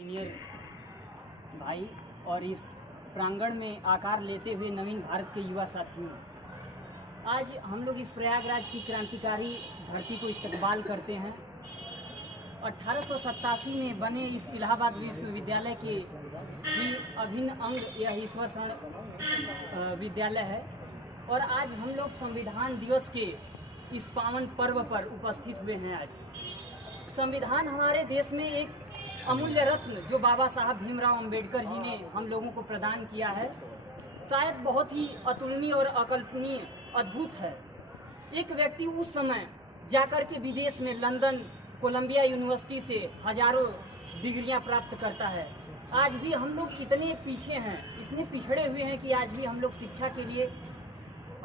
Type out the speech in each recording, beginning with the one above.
Senior भाई और इस प्रांगण में आकार लेते हुए नवीन भारत के युवा साथियों, आज हम लोग इस प्रयागराज की क्रांतिकारी धरती को इस्तकबाल करते हैं। 1887 में बने इस इलाहाबाद विश्वविद्यालय के भी अभिन्न अंग यह ईश्वर शरण विद्यालय है और आज हम लोग संविधान दिवस के इस पावन पर्व पर उपस्थित हुए हैं। आज संविधान हमारे देश में एक अमूल्य रत्न जो बाबा साहब भीमराव अंबेडकर जी ने हम लोगों को प्रदान किया है, शायद बहुत ही अतुलनीय और अकल्पनीय अद्भुत है। एक व्यक्ति उस समय जाकर के विदेश में लंदन कोलंबिया यूनिवर्सिटी से हजारों डिग्रियां प्राप्त करता है। आज भी हम लोग इतने पीछे हैं, इतने पिछड़े हुए हैं कि आज भी हम लोग शिक्षा के लिए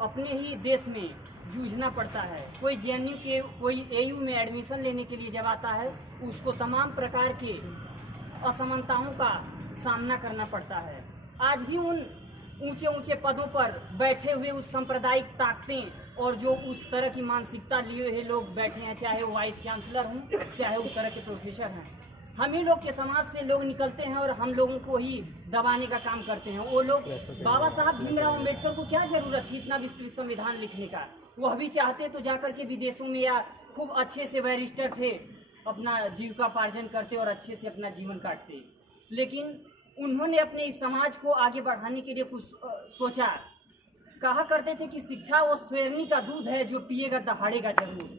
अपने ही देश में जूझना पड़ता है। कोई JNU के कोई AU में एडमिशन लेने के लिए जब आता है, उसको तमाम प्रकार के असमानताओं का सामना करना पड़ता है। आज भी उन ऊंचे ऊंचे पदों पर बैठे हुए उस सांप्रदायिक ताकतें और जो उस तरह की मानसिकता लिए हुए लोग बैठे हैं, चाहे वो वाइस चांसलर हों, चाहे उस तरह के प्रोफेसर हैं। हम ही लोग के समाज से लोग निकलते हैं और हम लोगों को ही दबाने का काम करते हैं। वो लोग, बाबा साहब भीमराव अंबेडकर को क्या जरूरत थी इतना विस्तृत संविधान लिखने का? वो अभी चाहते तो जाकर के विदेशों में या खूब अच्छे से बैरिस्टर थे, अपना जीविकोपार्जन करते और अच्छे से अपना जीवन काटते। लेकिन उन्होंने अपने इस समाज को आगे बढ़ाने के लिए कुछ सोचा। कहा करते थे कि शिक्षा वो शेरनी का दूध है जो पिएगा दहाड़ेगा जरूर।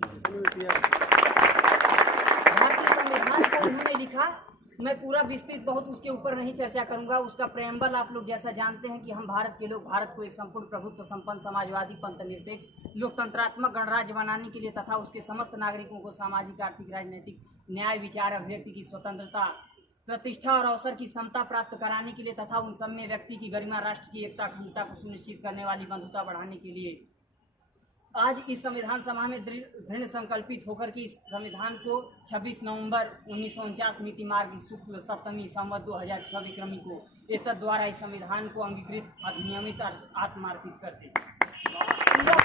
भारतीय संविधान को उन्होंने लिखा। मैं पूरा विस्तृत बहुत उसके ऊपर नहीं चर्चा करूंगा। उसका प्रेम्बल आप लोग जैसा जानते हैं कि हम भारत के लोग भारत को एक संपूर्ण प्रभुत्व संपन्न समाजवादी पंथनिरपेक्ष लोकतंत्रात्मक गणराज्य बनाने के लिए तथा उसके समस्त नागरिकों को सामाजिक आर्थिक राजनीतिक न्याय विचार अभिव्यक्ति की स्वतंत्रता प्रतिष्ठा और अवसर की समता प्राप्त कराने के लिए तथा उन सब में व्यक्ति की गरिमा राष्ट्र की एकता अखंडता को सुनिश्चित करने वाली बंधुता बढ़ाने के लिए आज इस संविधान सभा में दृढ़ संकल्पित होकर के इस संविधान को 26 नवंबर 1949 मिति मार्ग शुक्ल सप्तमी संवत 2006 विक्रमी को एतद द्वारा इस संविधान को अंगीकृत अधिनियमित आत्मार्पित करते। पूरा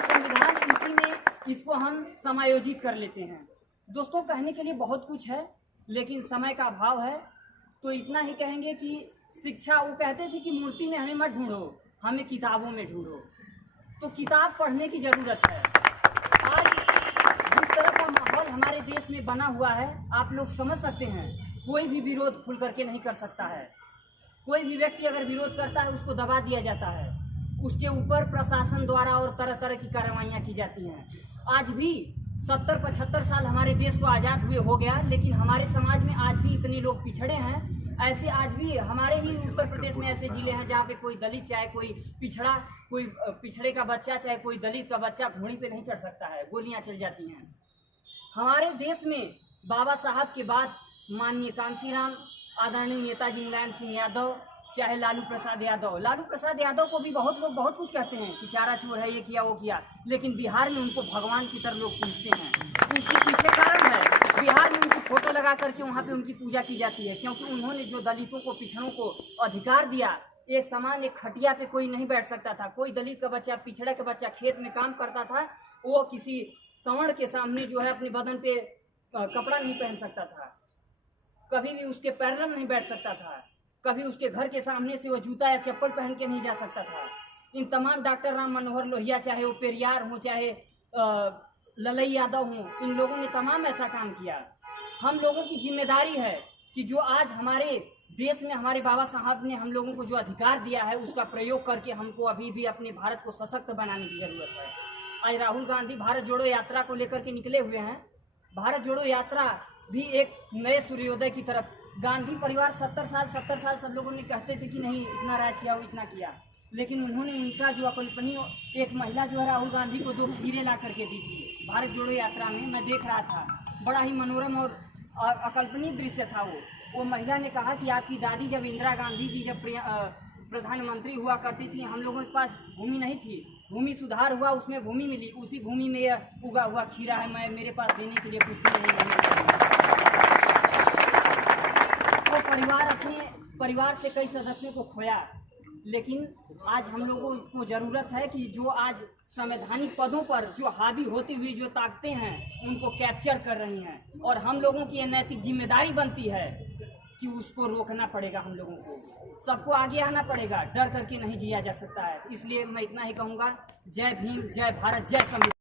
संविधान इसी में इसको हम समायोजित कर लेते हैं। दोस्तों, कहने के लिए बहुत कुछ है लेकिन समय का अभाव है, तो इतना ही कहेंगे कि शिक्षा, वो कहते थे कि मूर्ति में हमें मत ढूंढो, हमें किताबों में ढूंढो। तो किताब पढ़ने की ज़रूरत है। आज जिस तरह का माहौल हमारे देश में बना हुआ है, आप लोग समझ सकते हैं। कोई भी विरोध खुल करके नहीं कर सकता है। कोई भी व्यक्ति अगर विरोध करता है उसको दबा दिया जाता है, उसके ऊपर प्रशासन द्वारा और तरह तरह की कार्रवाइयाँ की जाती हैं। आज भी 70-75 साल हमारे देश को आज़ाद हुए हो गया, लेकिन हमारे समाज में आज भी इतने लोग पिछड़े हैं। ऐसे आज भी हमारे ही उत्तर प्रदेश में ऐसे जिले हैं जहाँ पे कोई दलित, चाहे कोई पिछड़ा, कोई पिछड़े का बच्चा, चाहे कोई दलित का बच्चा घोड़ी पे नहीं चढ़ सकता है, गोलियां चल जाती हैं। हमारे देश में बाबा साहब के बाद माननीय कांशीराम, आदरणीय नेताजी मुलायम सिंह यादव, चाहे लालू प्रसाद यादव को भी बहुत लोग बहुत कुछ कहते हैं कि चारा चोर है, ये किया वो किया, लेकिन बिहार में उनको भगवान की तरह लोग पूजते हैं। उसके पीछे कारण है, बिहार में उनकी फोटो लगा करके वहाँ पे उनकी पूजा की जाती है, क्योंकि उन्होंने जो दलितों को, पिछड़ों को अधिकार दिया। एक समान, एक खटिया पे कोई नहीं बैठ सकता था। कोई दलित का बच्चा, पिछड़ा का बच्चा खेत में काम करता था, वो किसी सवर्ण के सामने जो है अपने बदन पे कपड़ा नहीं पहन सकता था, कभी भी उसके पैरलम नहीं बैठ सकता था, कभी उसके घर के सामने से वो जूता या चप्पल पहन के नहीं जा सकता था। इन तमाम डॉक्टर राम मनोहर लोहिया, चाहे वो पेरियार हों, चाहे ललई यादव हों, इन लोगों ने तमाम ऐसा काम किया। हम लोगों की जिम्मेदारी है कि जो आज हमारे देश में हमारे बाबा साहब ने हम लोगों को जो अधिकार दिया है, उसका प्रयोग करके हमको अभी भी अपने भारत को सशक्त बनाने की जरूरत है। आज राहुल गांधी भारत जोड़ो यात्रा को लेकर के निकले हुए हैं। भारत जोड़ो यात्रा भी एक नए सूर्योदय की तरफ। गांधी परिवार 70 साल सब लोगों ने कहते थे कि नहीं, इतना राज किया, वो इतना किया, लेकिन उन्होंने उनका जो अकल्पनीय, एक महिला जो है राहुल गांधी को 2 खीरे ला करके दी थी भारत जोड़ो यात्रा में। मैं देख रहा था, बड़ा ही मनोरम और अकल्पनीय दृश्य था वो महिला ने कहा कि आपकी दादी जब इंदिरा गांधी जी जब प्रधानमंत्री हुआ करती थी, हम लोगों के पास भूमि नहीं थी, भूमि सुधार हुआ, उसमें भूमि मिली, उसी भूमि में यह उगा हुआ खीरा है, मेरे पास देने के लिए कुछ नहीं है। वो परिवार अपने परिवार से कई सदस्यों को खोया, लेकिन आज हम लोगों को ज़रूरत है कि जो आज संवैधानिक पदों पर जो हावी होती हुई जो ताकतें हैं उनको कैप्चर कर रही हैं, और हम लोगों की ये नैतिक जिम्मेदारी बनती है कि उसको रोकना पड़ेगा। हम लोगों को सबको आगे आना पड़ेगा, डर करके नहीं जिया जा सकता है। इसलिए मैं इतना ही कहूँगा, जय भीम, जय भारत, जय संविधान।